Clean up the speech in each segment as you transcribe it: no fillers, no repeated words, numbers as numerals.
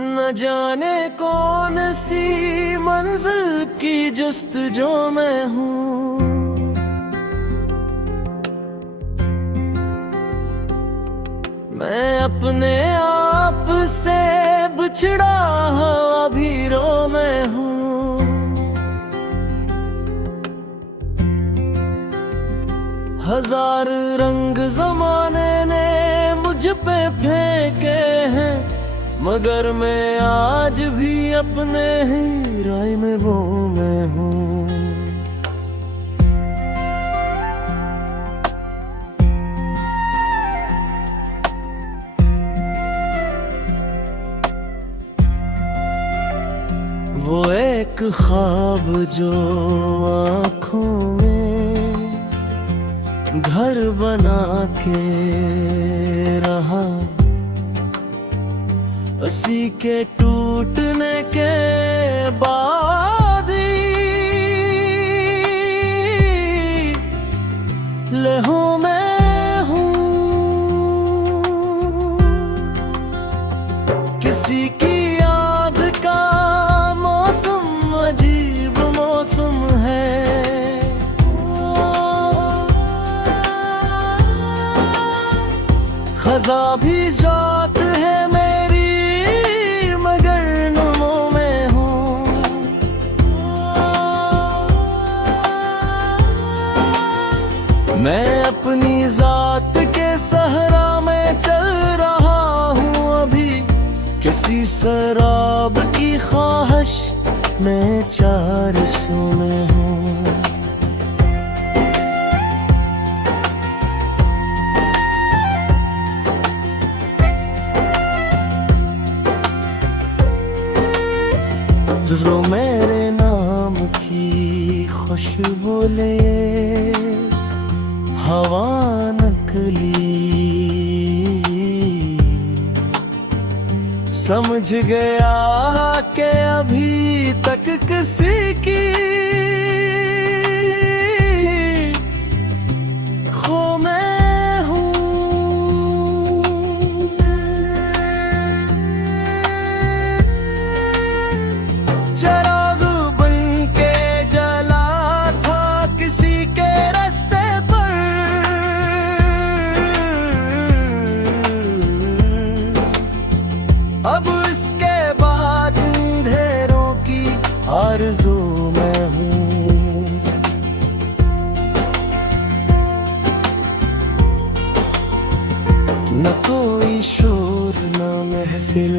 न जाने कौन सी मंजिल की जस्तजू में हूँ। मैं अपने आप से बिछड़ा हुआ भीरो में हूँ। हजार रंग जमाने ने मुझ पे फेंके हैं, मगर मैं आज भी अपने ही राय में वो मैं हूँ। वो एक ख्वाब जो आँखों में घर बना के रहा, उसी के टूटने के बाद लहू में हूँ। किसी की याद का मौसम अजीब मौसम है, खजा भी जात है मेरी मगर नमो में हूँ। मैं अपनी जात के सहरा में चल रहा हूँ अभी, किसी शराब की ख्वाहिश में चार सौ में हूँ। जो मेरे नाम की खुशबू ले हवा नकली, समझ गया कि अभी तक किसी की खो मैं हूँ। अब इसके बाद अंधेरों की आरज़ू में हूँ। न कोई शोर न महफिल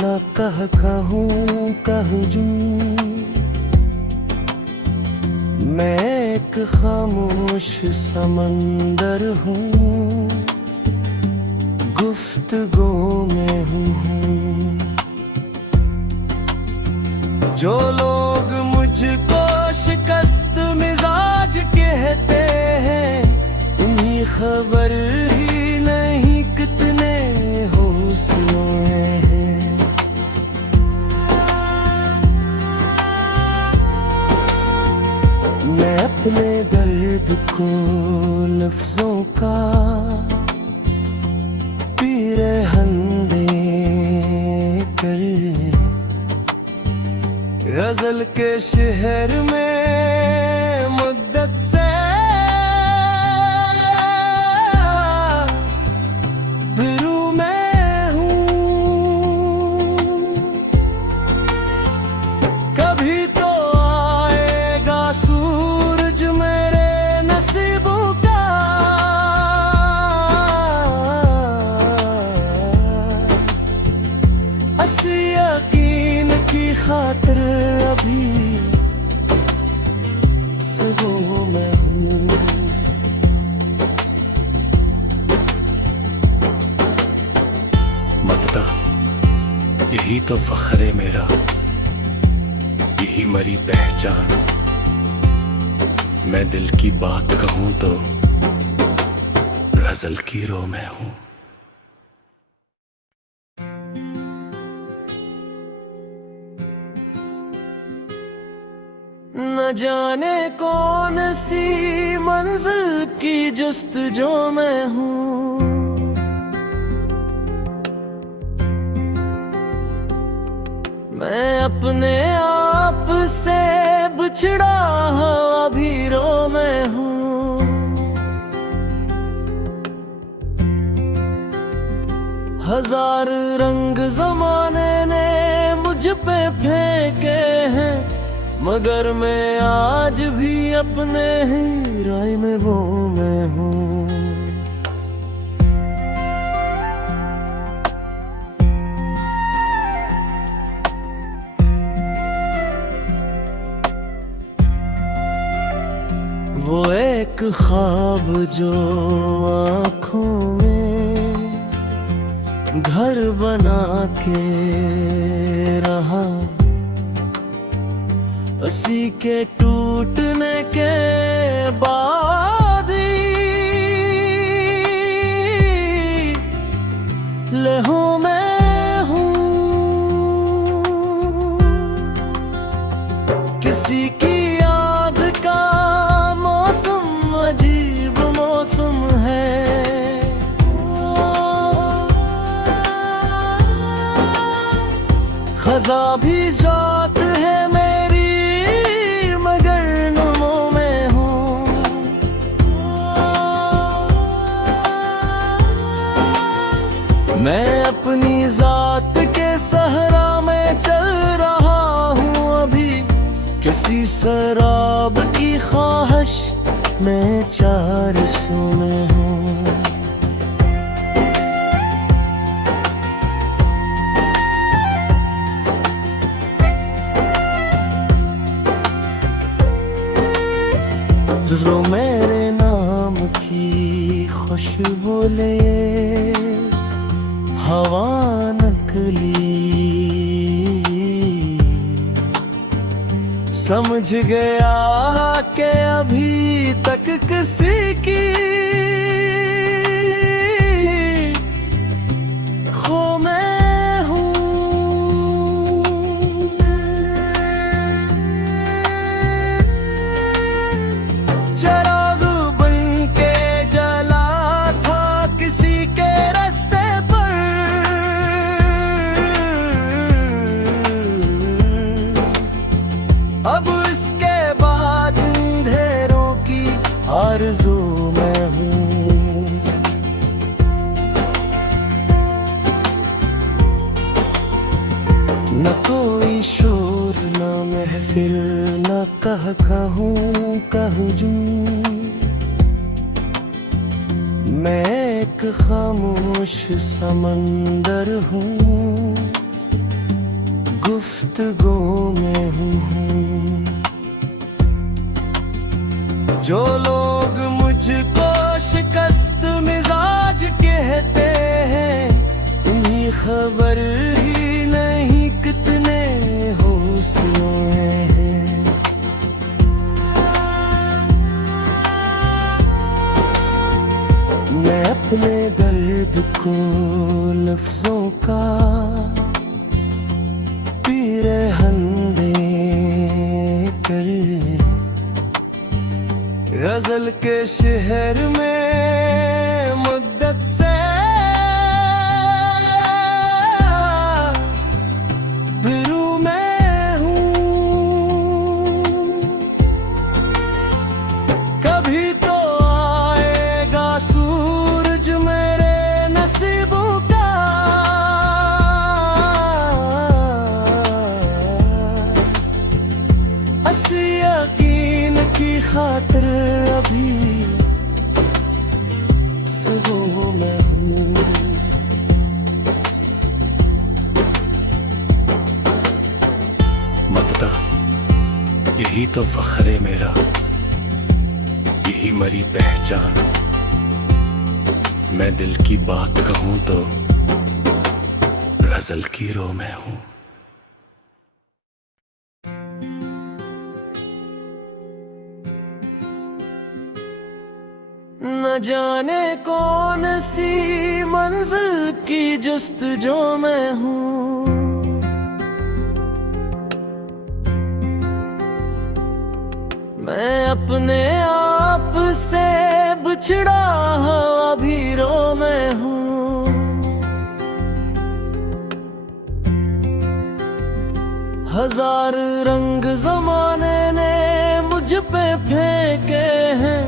न कहूँ कहजूँ, मैं एक खामोश समंदर हूँ, गुफ्तगू में हूँ। जो लोग मुझको शिकस्त मिजाज कहते हैं, उन्हें खबर ही नहीं कितने हौसलों में हैं। मैं अपने दर्द को लफ्जों का पीरे हंडे कर गजल के शहर में मुद्दत से फिरू मैं हूँ। कभी तो आएगा सूरज मेरे नसीबों का, असली यकीन की खातिर अभी सबों में हूँ। ममता यही तो फख्र है मेरा, यही मेरी पहचान। मैं दिल की बात कहूँ तो गजल की रो में हूँ। न जाने कौन सी मंजिल की जस्तजू में हूँ। अपने आप से बिछड़ा हुआ भी रो में हूँ। हजार रंग जमाने ने मुझ पे फेंके हैं, मगर मैं आज भी अपने ही राय में वो मैं हूँ। वो एक ख्वाब जो आँखों में घर बना के रहा, उसी के टूटने के बाद लहू मैं हूँ। किसी की याद का मौसम अजीब मौसम है, खजा भी जात है मेरी मगर नमो में हूँ। मैं अपनी जात के सहरा में चल रहा हूँ अभी, किसी शराब की ख्वाहिश में चार सौ में हूँ। जो मेरे नाम की खुशबू ले हवा नकली, समझ गया कि अभी तक किसी की खो मैं हूँ। चिराग बन के जला था किसी के रास्ते पर, अब इसके बाद अंधेरों की आरज़ू मैं हूँ। न कोई शोर न महफिल न कहूँ कहजूं, मैं एक खामोश समंदर हूँ, गुफ्तगू में हूँ। जो लोग मुझको शिकस्त मिजाज कहते हैं, उन्हें खबर ही नहीं कितने हौसलों हैं। मैं अपने दर्द को लफ्जों का पीरहन कर गजल के शहर में मुद्दत से बिरू मैं हूँ। कभी तो आएगा सूरज मेरे नसीबों का, अस्सी यकीन की खातिर अभी सुबह मैं हूँ। ममता यही तो फख्र है मेरा, यही मेरी पहचान। मैं दिल की बात कहूँ तो गजल की रो में हूँ। न जाने कौन सी मंजिल की जस्तजू में हूँ। मैं अपने आप से बिछड़ा हुआ भी रो में हूँ। हजार रंग जमाने ने मुझ पे फेंके हैं,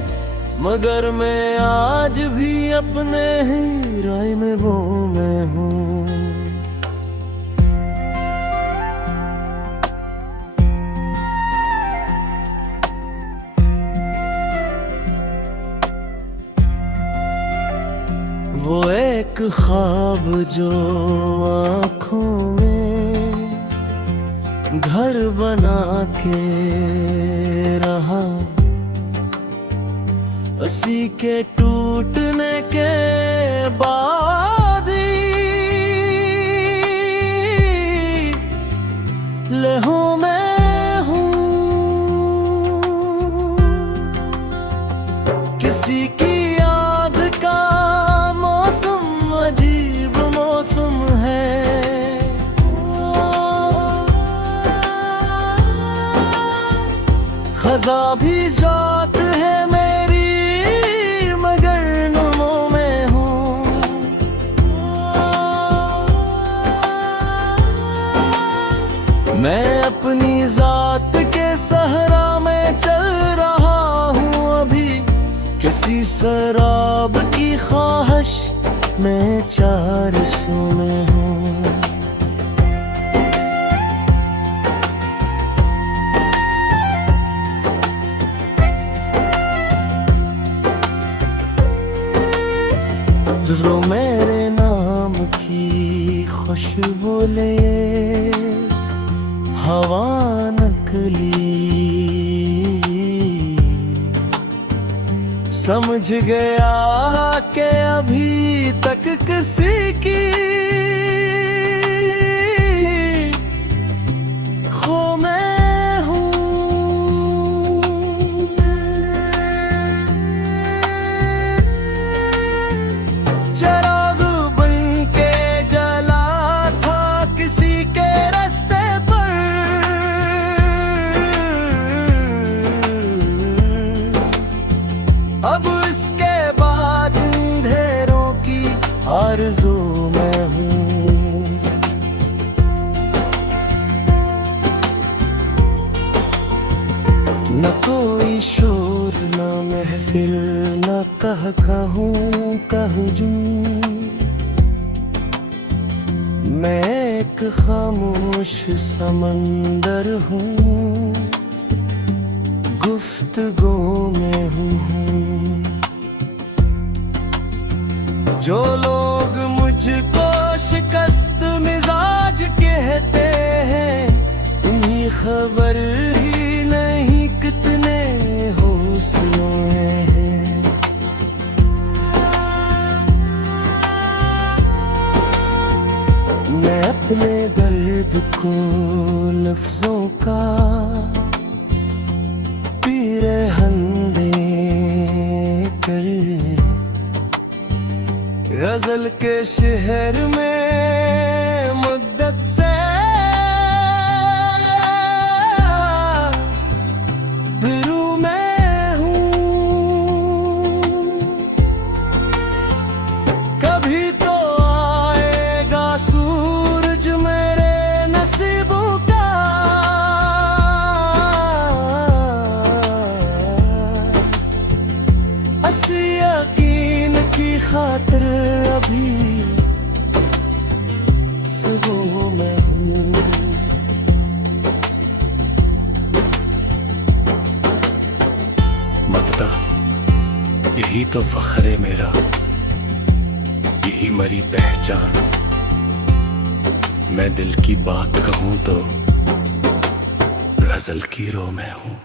मगर मैं आज भी अपने ही राय में वो मैं हूँ। वो एक ख्वाब जो आँखों में घर बना के रहा, उसी के टूटने के बाद लहू मैं हूँ। किसी की याद का मौसम अजीब मौसम है, खजा भी जात है मेरी, मगर नमो में हूँ। मैं अपनी जात के सहरा में चल रहा हूँ अभी, किसी शराब की ख्वाहिश मैं चारशों में हूँ। जो मेरे नाम की खुशबू ले हवा नकली, समझ गया कि अभी तक किसी की खो मैं हूँ। चिराग बन के जला था किसी के रास्ते पर, अब इसके बाद अंधेरों की आरज़ू मैं हूँ। न कोई शोर न महफिल न कहूँ कहजूं, मैं एक खामोश समंदर हूँ, गुफ्तगू में हूँ। जो लोग मुझको शिकस्त मिजाज कहते हैं, उन्हें खबर ही नहीं कितने हौसलों में हैं। मैं अपने दर्द को लफ्जों का पीरहन कर गजल के शहर में मुद्दत से फिरू मैं हूँ। कभी तो आएगा सूरज मेरे नसीबों का, असली यकीन की खातिर अभी सुबह मैं हूँ। मक्ता यही तो फख्र है मेरा, यही मेरी पहचान। मैं दिल की बात कहूँ तो गजल की रो में हूँ।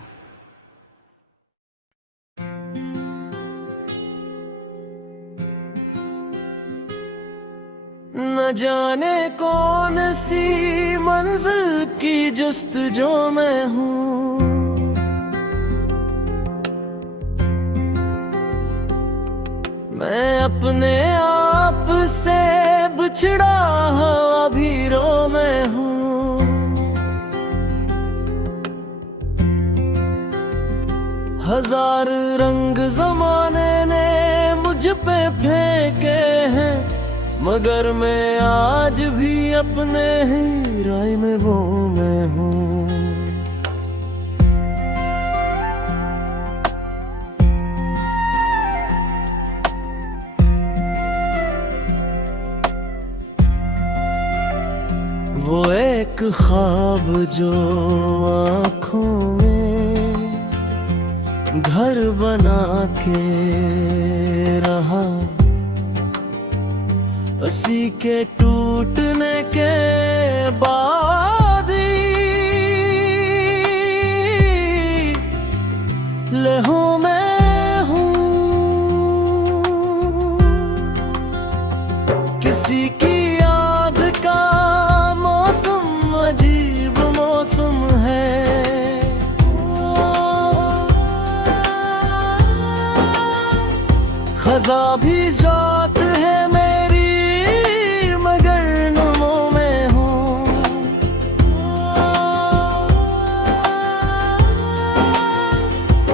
न जाने कौन सी मंजिल की जुस्तजू में हूँ। मैं अपने आप से बिछड़ा हुआ भी रो में हूँ। हजार रंग जमाने ने मुझ पे फेंके हैं, मगर मैं आज भी अपने ही राय में वो मैं हूँ। वो एक ख्वाब जो आँखों में घर बना के रहा, उसी के टूटने के बाद लहू मैं हूँ। किसी की याद का मौसम अजीब मौसम है, खजा भी जात है मेरी मगर नमो में हूँ।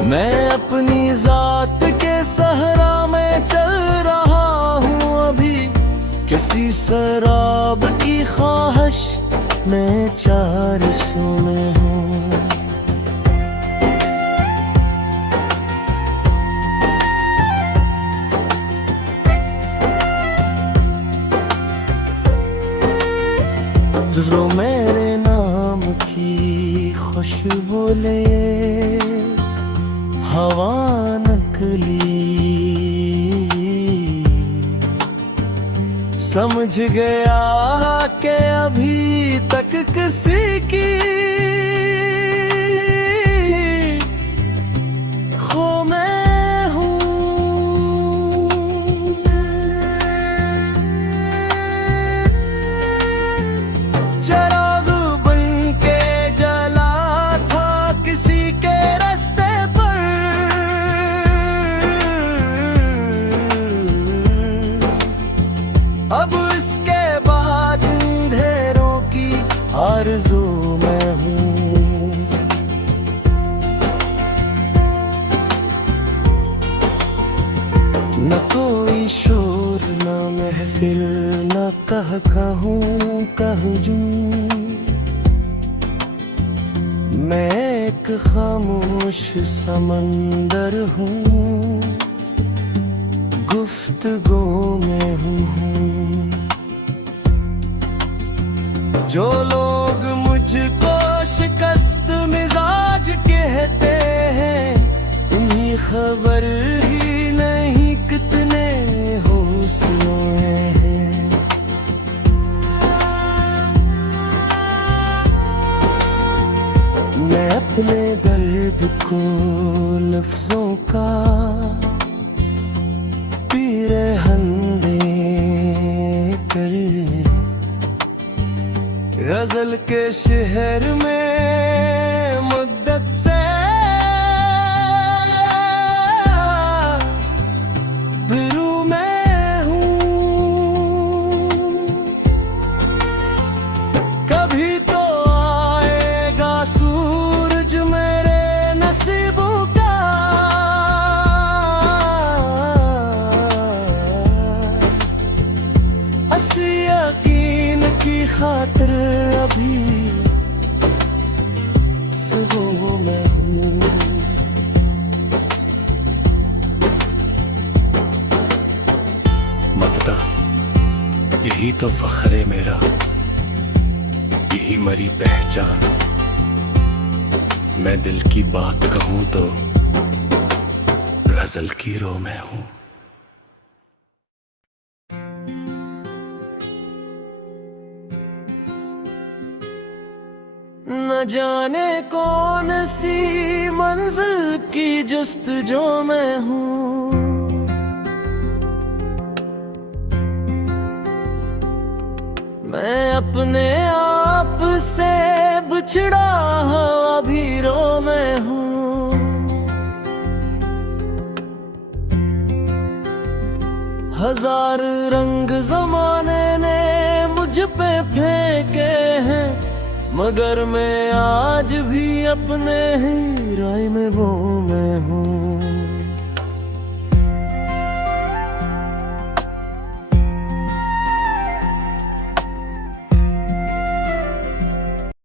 मैं अपनी जात के सहरा में चल रहा हूँ अभी, किसी शराब की ख्वाहिश में 400 में हूँ। जो मेरे नाम की खुशबू ले हवा नकली, समझ गया कि अभी तक किसी की खो मैं हूँ। चिराग बन के जला था किसी के रास्ते पर, अब इसके बाद अंधेरों की आरज़ू में हूँ। न कोई शोर न महफिल न कहूँ कहजूं, मैं एक खामोश समंदर हूँ, गुफ्तगू में हूँ। जो लोग मुझको शिकस्त मिजाज कहते हैं, उन्हें खबर ही नहीं कितने हौसलों हैं। मैं अपने दर्द को लफ्जों का पीरे हंदे कर गजल के शहर में मुद्दत से बिरू मैं हूँ। कभी तो आएगा सूरज मेरे नसीबों का, असली यकीन की खातिर अभी सुबह में हूँ। ममता यही तो फख्र है मेरा, यही मेरी पहचान। मैं दिल की बात कहूँ तो गजल की रो में हूँ। न जाने कौन सी मंजिल की जस्तजू में हूँ। मैं अपने आप से बिछड़ा हुआ भी रो में हूँ। हजार रंग जमाने ने मुझ पे फेंके हैं, मगर मैं आज भी अपने ही राय में वो मैं हूँ।